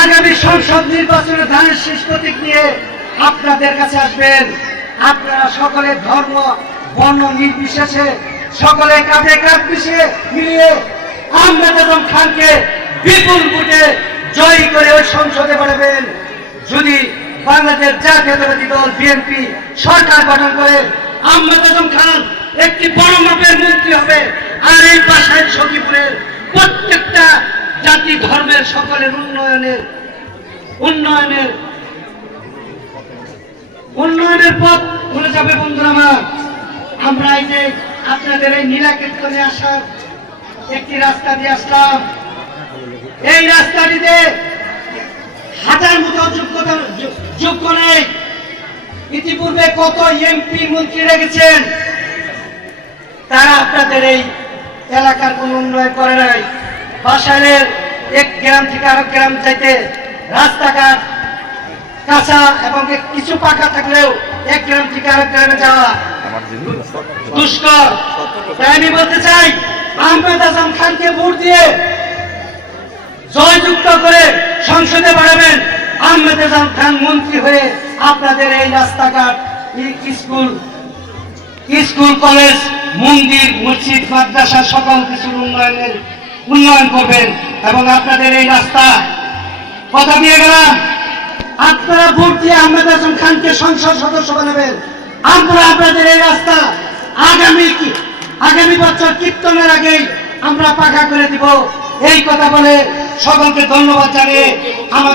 আগামী সংসদ নির্বাচনে ধানের শীষ প্রতীক নিয়ে আপনাদের কাছে আসবেন। আপনারা সকলে ধর্ম বর্ণ নির্বিশেষে সকলে কাঁধে কাঁধ মিলিয়ে আহমেদ আজম খানকে বিপুল ভোটে জয়ী করে ওই সংসদে পাঠাবেন। যদি বাংলাদেশ জাতীয়তাবাদী দল বিএনপি সরকার গঠন করে আহমেদ আজম খান একটি বড় মাপের মন্ত্রী হবে। আর এই পাশের সখীপুরের প্রত্যেকটা জাতি ধর্মের সকলের উন্নয়নের পথ খুলে যাবে। বন্ধুরা আমার, আমরা এই যে আপনাদের এই নীলাকীর্তনে আসার একটি রাস্তা দিয়ে আসলাম। এই রাস্তাটিতে হাজার মতো যোগ্য নেই। ইতিপূর্বে কত এমপি মন্ত্রী রেখেছেন, তারা আপনাদের এই এলাকার কোন উন্নয়ন করে নাই। বাসাইলের এক গ্রাম থেকে আরেক গ্রাম যাইতে রাস্তাঘাট কাঁচা এবং কিছু পাকা থাকলেও এক গ্রাম থেকে আরেক গ্রামে যাওয়া দুষ্কর। তাই আমি বলতে চাই, আহমেদ আজম খানকে ভোট দিয়ে জয়যুক্ত করে সংসদে পাঠাবেন। আহমেদ আজম খান মন্ত্রী হয়ে আপনাদের এই রাস্তাঘাট, স্কুল কলেজ, মন্দির, মসজিদ, মাদ্রাসা সকল কিছুর উন্নয়ন করবেন। এবং আপনাদের এই রাস্তা কথা দিয়ে গেলাম, আপনারা ভোট দিয়ে আহমেদ আজম খানকে সংসদ সদস্য বানাবেন। আমরা আপনাদের এই রাস্তা আগামী বছর কীর্তনের আগেই আমরা পাকা করে দিব। এই কথা বলে সকলকে ধন্যবাদ জানিয়ে